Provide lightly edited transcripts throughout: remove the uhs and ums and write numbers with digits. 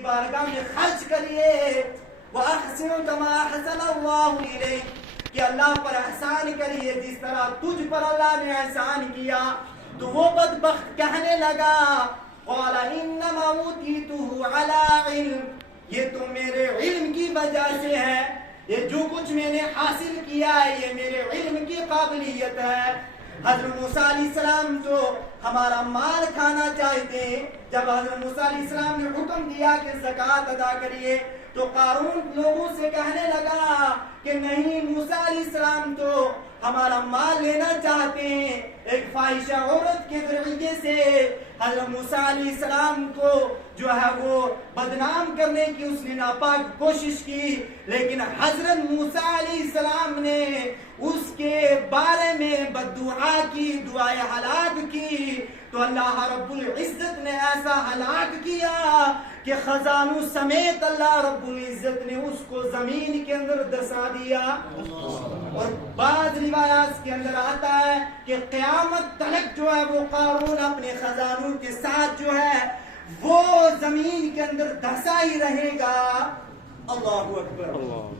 کی بارگاہ میں خرچ کریے. وَأَحْسِنْ كَمَا أَحْسَنَ اللَّهُ إِلَيْكَ, کہ اللہ پر احسان کریے جس طرح تجھ پر اللہ نے احسان کیا. تو وہ بدبخت کہنے لگا قَالَ إِنَّمَا أُوتِيتُهُ عَلَىٰ عِلْمٍ, یہ تو میرے علم کی وجہ سے ہے, یہ جو کچھ میں نے حاصل کیا ہے یہ میرے علم کی قابلیت ہے. حضرت موسیٰ علیہ السلام تو ہمارا مال کھانا چاہتے ہیں. جب حضرت موسیٰ علیہ السلام نے حکم دیا کہ زکوٰۃ ادا کریے تو قارون لوگوں سے کہنے لگا کہ نہیں, موسیٰ علیہ السلام تو ہمارا مال لینا چاہتے ہیں. ایک فاحشہ عورت کے ذریعے سے حضرت موسیٰ علیہ السلام کو جو ہے وہ بدنام کرنے کی اس نے ناپاک کوشش کی, لیکن حضرت موسیٰ علیہ السلام نے اس کے بارے میں بددعا کی, دعائے ہلاک کی. تو اللہ رب العزت نے ایسا ہلاک کیا کہ خزانوں سمیت اللہ رب العزت نے اس کو زمین کے اندر دسا دیا. اور بعض روایات کے اندر آتا ہے کہ قیامت تلک جو ہے وہ قارون اپنے خزانوں کے ساتھ جو ہے وہ زمین کے اندر دھسا ہی رہے گا. اللہ اکبر.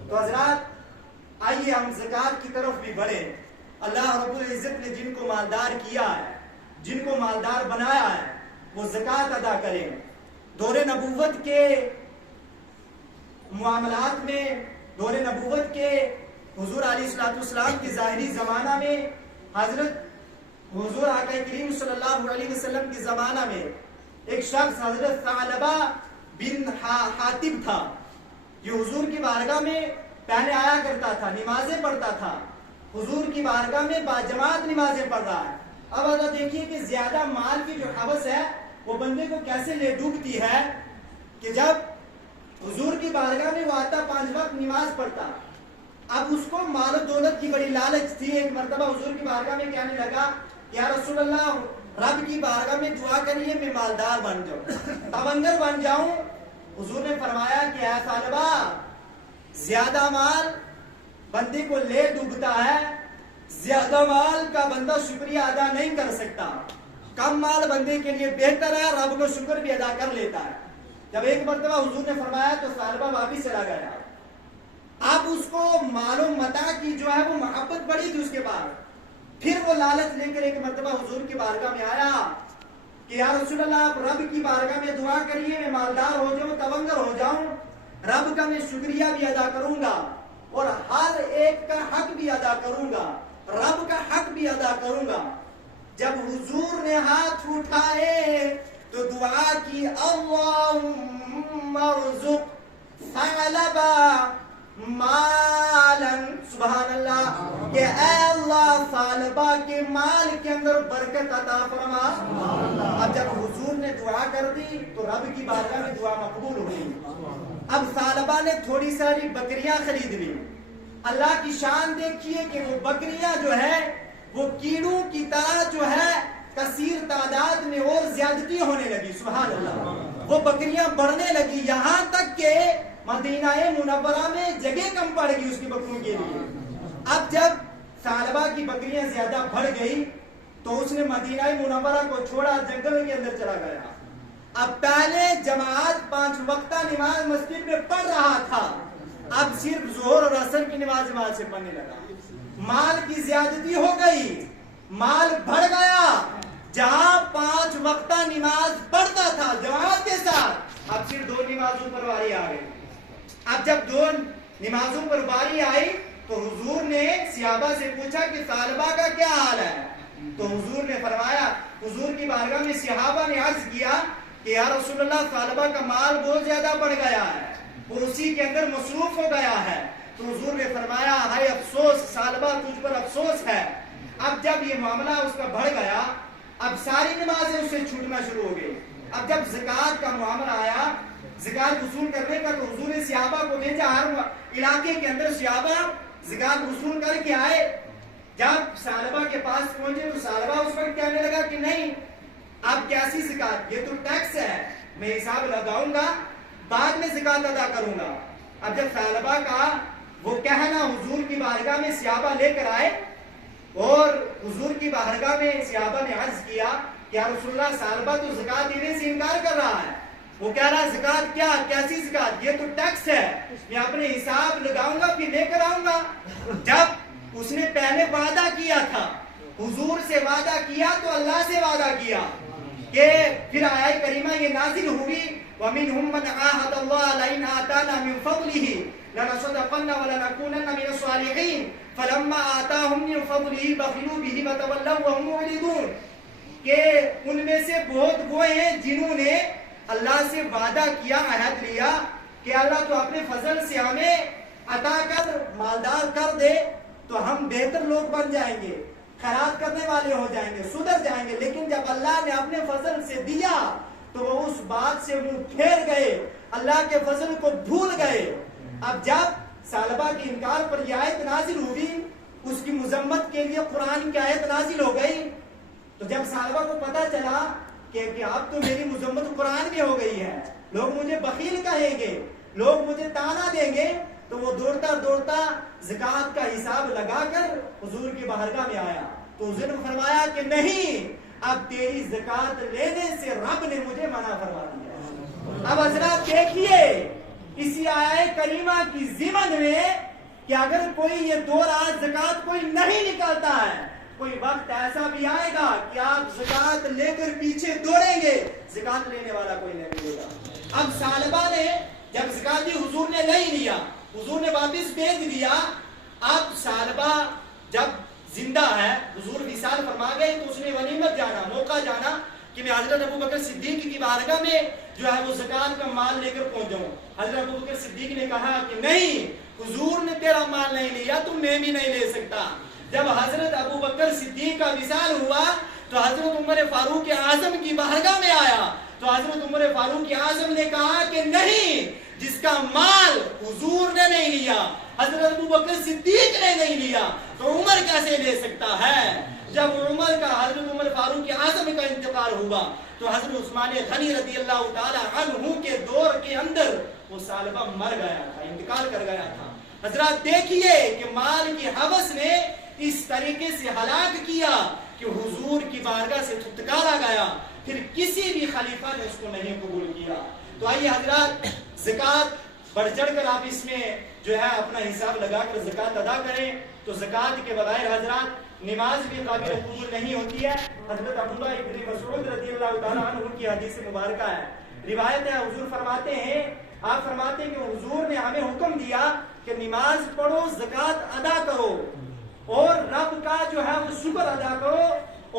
تو حضرات آئیے ہم زکوٰۃ کی طرف بھی بڑھیں. اللہ رب العزت نے جن کو مالدار کیا ہے, جن کو مالدار بنایا ہے, وہ زکوٰۃ ادا کریں. دور نبوت کے معاملات میں, دور نبوت کے حضور علیہ السلام کے ظاہری زمانہ میں, حضرت حضور آقا کریم صلی اللہ علیہ وسلم کے زمانہ میں ایک شخص حضرت ثعلبہ بن حاتب تھا. یہ حضور کی بارگاہ میں پہلے آیا کرتا تھا, نمازیں پڑھتا تھا, حضور کی بارگاہ میں باجماعت نمازیں پڑھ رہا ہے. اب اگر دیکھیے کہ زیادہ مال کی جو حوث ہے وہ بندے کو کیسے لے ڈوبتی ہے کہ جب حضور کی بارگاہ میں وہ آتا 5 وقت نماز پڑھتا, اب اس کو مال و دولت کی بڑی لالچ تھی. ایک مرتبہ حضور کی بارگاہ میں کہنے لگا یا رسول اللہ, رب کی بارگاہ میں دعا کریے میں مالدار بن جاؤں, تونگر بن جاؤں. حضور نے فرمایا کہ اے ثعلبہ, زیادہ مال بندے کو لے ڈوبتا ہے, زیادہ مال کا بندہ شکریہ ادا نہیں کر سکتا. کم مال بندے کے لیے بہتر ہے, رب کو شکر بھی ادا کر لیتا ہے. جب ایک مرتبہ حضور نے فرمایا تو ثعلبہ واپس چلا گیا. اب اس کو مال و متاع کی جو ہے وہ محبت بڑی تھی اس کے بعد. پھر وہ لالچ لے کر ایک مرتبہ حضور کی بارگاہ میں آیا کہ یا رسول اللہ, آپ رب کی بارگاہ میں دعا کریے میں مالدار ہو جاؤں, تونگر ہو جاؤں, رب کا میں شکریہ بھی ادا کروں گا اور ہر ایک کا حق بھی ادا کروں گا, رب کا حق بھی ادا کروں گا. جب حضور نے ہاتھ اٹھائے تو دعا کی اللہم ارزق ثعلبہ مالا, سبحان اللہ, کہ اے اللہ ثعلبہ کے مال کے اندر برکت عطا فرما. اب جب حضور نے دعا کر دی تو رب کی بارگاہ میں دعا مقبول ہوئی. اب ثعلبہ نے تھوڑی ساری بکریاں خرید لی. اللہ کی شان دیکھیے کہ وہ بکریاں جو ہے وہ کیڑوں کی طرح جو ہے کثیر تعداد میں اور زیادتی ہونے لگی. سبحان اللہ, وہ بکریاں بڑھنے لگی یہاں تک کہ مدینہ منورہ میں جگہ کم پڑ گئی اس کی بکریوں کے لیے. اب جب ثعلبہ کی بکریاں زیادہ بڑھ گئی تو اس نے مدینہ منورہ کو چھوڑا, جنگل کے اندر چلا گیا. اب پہلے جماعت 5 وقتہ نماز مسجد میں پڑھ رہا تھا, اب صرف ظہر اور عصر کی نماز جماعت سے پڑھنے لگا. مال کی زیادتی ہو گئی, مال بڑھ گیا. جہاں 5 وقتہ نماز پڑھتا تھا جماعت کے ساتھ, اب صرف 2 نمازوں پر واری آ گئی. اب جب 2 نمازوں پر واری آئی تو حضور نے صحابہ سے پوچھا کہ ثعلبہ کا کیا حال ہے. تو حضور نے فرمایا, حضور کی بارگاہ میں صحابہ نے عرض کیا کہ یا رسول اللہ, ثعلبہ کا مال بہت زیادہ بڑھ گیا ہے, وہ اسی کے اندر مصروف ہو گیا ہے. تو حضور نے فرمایا ہائے افسوس ثعلبہ, تجھ پر افسوس ہے. اب جب یہ معاملہ اس کا بڑھ گیا, اب ساری نمازیں اس سے چھوٹنا شروع ہو گئی. اب جب زکوٰۃ کا معاملہ آیا, زکوٰۃ وصول کرنے کا, تو حضور نے صحابہ کو بھیجا, ہر علاقے کے اندر صحابہ زکوٰۃ وصول کر کے آئے. جب ثعلبہ کے پاس پہنچے تو ثعلبہ اس وقت کہنے لگا کہ نہیں, اب کیسی زکوٰۃ, یہ تو ٹیکس ہے, میں حساب لگاؤں گا, بعد میں زکوٰۃ ادا کروں گا. اب جب ثعلبہ کا وہ کہنا حضور کی بارگاہ میں صحابہ لے کر آئے اور حضور کی بارگاہ میں صحابہ نے عرض کیا کہ یا رسول اللہ, ثعلبہ تو زکوٰۃ دینے سے انکار کر رہا ہے. وہ کہہ رہا زکات کیا، کیسی زکات، یہ تو ٹیکس ہے، میں اپنے حساب لگاؤں گا پھر لے کر آؤں گا۔ جب اس نے پہلے وعدہ کیا تھا، حضور سے وعدہ کیا تو اللہ سے وعدہ کیا کہ پھر آیت کریمہ یہ نازل ہوئی وَمِنْهُمْ مَنْ عَاهَدَ اللَّهَ لَئِنْ آتَانَا مِنْ فَضْلِهِ لَنَصَدَّقَنَّ وَلَنَكُونَنَّ مِنَ الصَّالِحِينَ فَلَمَّا آتَاهُمْ مِنْ فَضْلِهِ بَخِلُوا بِهِ وَتَوَلَّوْا وَهُمْ مُعْرِضُونَ، کہ ان میں سے بہت وہ ہیں جنہوں نے اللہ سے وعدہ کیا، عہد لیا کہ اللہ تو اپنے فضل سے ہمیں عطا کر، مالدار کر دے تو ہم بہتر لوگ بن جائیں گے، خیرات کرنے والے ہو جائیں گے، سدھر جائیں گے۔ لیکن جب اللہ نے اپنے فضل سے دیا تو وہ اس بات سے منہ پھیر گئے، اللہ کے فضل کو بھول گئے۔ اب جب ثعلبہ کے انکار پر یہ آیت نازل ہوئی، اس کی مذمت کے لیے قرآن کی آیت نازل ہو گئی، تو جب ثعلبہ کو پتا چلا کہ اب تو میری مذمت قرآن میں ہو گئی ہے، لوگ مجھے بخیل کہیں گے، لوگ مجھے تانا دیں گے، تو وہ دوڑتا دوڑتا زکات کا حساب لگا کر حضور کی بارگاہ میں آیا، تو حضور نے فرمایا کہ نہیں، اب تیری زکات لینے سے رب نے مجھے منع فرما دیا۔ اب حضرات دیکھیے اسی آیت کریمہ کی ضمن میں کہ اگر کوئی یہ دو رات زکات کوئی نہیں نکالتا ہے، کوئی وقت ایسا بھی آئے گا کہ آپ زکات لے کر پیچھے دوڑیں گے، زکات لینے والا کوئی نہیں ملے گا۔ اب ثعلبہ نے جب زکات دی، حضور نے نہیں لیا، حضور نے واپس بھیج دیا۔ اب ثعلبہ جب زندہ ہے، حضور وصال فرما گئے، تو اس نے غنیمت جانا، موقع جانا کہ میں حضرت ابوبکر صدیق کی بارگاہ میں جو ہے وہ زکات کا مال لے کر پہنچ جاؤں۔ حضرت ابوبکر صدیق نے کہا کہ نہیں، حضور نے تیرا مال نہیں لیا تو میں بھی نہیں لے سکتا۔ جب حضرت ابوبکر صدیق کا وصال ہوا تو حضرت عمر فاروق اعظم کی بارگاہ میں آیا، تو حضرت عمر فاروق اعظم نے کہا کہ نہیں، جس کا مال حضور نے نہیں لیا، حضرت ابوبکر صدیق نے نہیں لیا، تو عمر کیسے لے سکتا ہے؟ جب حضرت عمر فاروق اعظم کا انتقال ہوا تو حضرت عثمان غنی رضی اللہ تعالی عنہ کے دور کے اندر وہ ثعلبہ مر گیا تھا، انتقال کر گیا تھا۔ حضرات دیکھیے کہ مال کی ہوس نے اس طریقے سے ہلاک کیا کہ حضور کی بارگاہ سے چھٹکارا گیا، پھر کسی بھی خلیفہ نے اس کو نہیں قبول کیا۔ تو آئیے حضرات، زکات بڑھ چڑھ کر آپ اس میں جو ہے اپنا حساب لگا کر زکات ادا کریں۔ تو زکات کے بغیر حضرات نماز بھی قابل قبول نہیں ہوتی ہے۔ حضرت عبداللہ ابن مسعود رضی اللہ تعالیٰ عنہ کی حدیث مبارکہ ہے، روایت ہے، حضور فرماتے ہیں، آپ فرماتے ہیں کہ حضور نے ہمیں حکم دیا کہ نماز پڑھو، زکات ادا کرو اور رب کا جو ہے وہ شکر ادا کرو،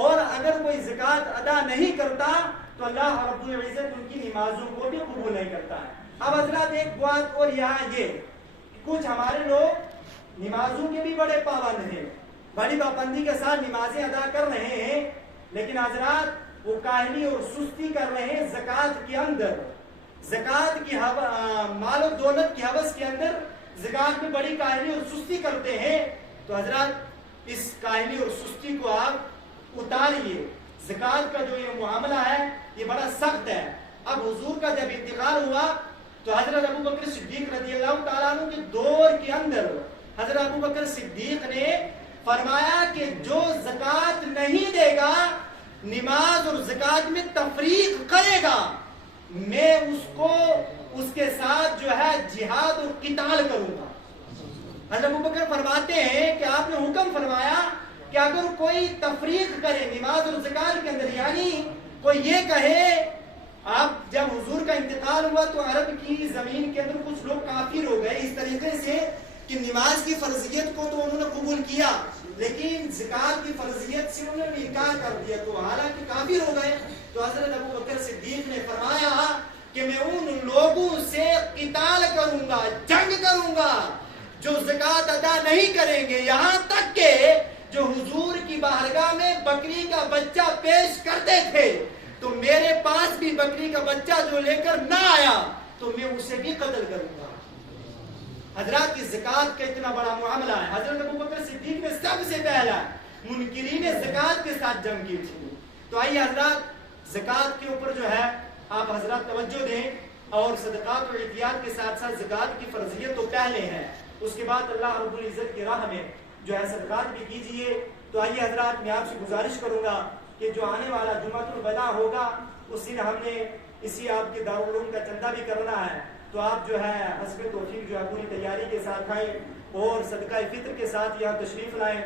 اور اگر کوئی زکات ادا نہیں کرتا تو اللہ رب العزت ان کی نمازوں کو بھی قبول نہیں کرتا ہے۔ اب حضرات ایک بات اور یہاں یہ، کچھ ہمارے لوگ نمازوں کے بھی بڑے پابند ہیں، بڑی پابندی کے ساتھ نمازیں ادا کر رہے ہیں، لیکن حضرات وہ کاہلی اور سستی کر رہے ہیں زکات کے اندر، زکات کی مال و دولت کی حوث کے اندر زکات میں بڑی کاہلی اور سستی کرتے ہیں۔ تو حضرات اس کاہلی اور سستی کو آپ اتاریے۔ زکات کا جو یہ معاملہ ہے یہ بڑا سخت ہے۔ اب حضور کا جب انتقال ہوا تو حضرت ابوبکر صدیق رضی اللہ تعالیٰ عنہ کے دور کے اندر حضرت ابوبکر صدیق نے فرمایا کہ جو زکات نہیں دے گا، نماز اور زکات میں تفریق کرے گا، میں اس کے ساتھ جو ہے جہاد اور قتال کروں گا۔ حضرت ابوبکر فرماتے ہیں کہ آپ نے حکم فرمایا کہ اگر کوئی تفریق کرے نماز اور زکات کے اندر، یعنی کوئی یہ کہے، آپ جب حضور کا انتقال ہوا تو عرب کی زمین کے اندر کچھ لوگ کافر ہو گئے اس طریقے سے کہ نماز کی فرضیت کو تو انہوں نے قبول کیا لیکن زکات کی فرضیت سے انہوں نے انکار کر دیا، تو حالانکہ کافر ہو گئے۔ تو حضرت ابوبکر صدیق نے فرمایا کہ میں ان لوگوں سے قتال کروں گا، جنگ کروں گا جو زکات ادا نہیں کریں گے، یہاں تک کہ جو حضور کی بارگاہ میں بکری کا بچہ پیش کرتے تھے تو میرے پاس بھی بکری کا بچہ جو لے کر نہ آیا تو میں اسے بھی قتل کروں گا۔ حضرات کی زکات کا اتنا بڑا معاملہ ہے۔ حضرت ابوبکر صدیق نے سب سے پہلا منکرین زکات کے ساتھ جنگ کی تھی۔ تو آئیے حضرات زکات کے اوپر جو ہے آپ حضرات توجہ دیں، اور صدقات و عطیات کے ساتھ ساتھ زکات کی فرضیت تو پہلے ہے، اس کے بعد اللہ رب العزت کی راہ میں جو ہے صدقات بھی کیجئے۔ تو آئیے حضرات میں آپ سے گزارش کروں گا کہ جو آنے والا جمعۃ الوداع ہوگا اس دن ہم نے اسی آپ کے دارالعلوم کا چندہ بھی کرنا ہے، تو آپ جو ہے حسب توفیق جو ہے پوری تیاری کے ساتھ آئیں اور صدقہ فطر کے ساتھ یہاں تشریف لائیں،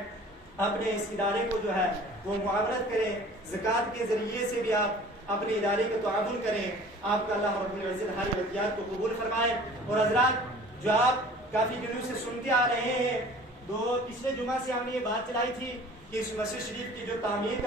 اپنے اس ادارے کو جو ہے وہ معاونت کریں، زکوٰۃ کے ذریعے سے بھی آپ اپنے ادارے کا تعاون کریں، آپ کا اللہ رب العزت ہر عطیات کو قبول فرمائے۔ اور حضرات جو آپ کافی دنوں سے سنتے آ رہے ہیں، پچھلے جمعہ سے ہم نے یہ بات چلائی تھی کہ اس مسجد شریف کی جو تعمیر کا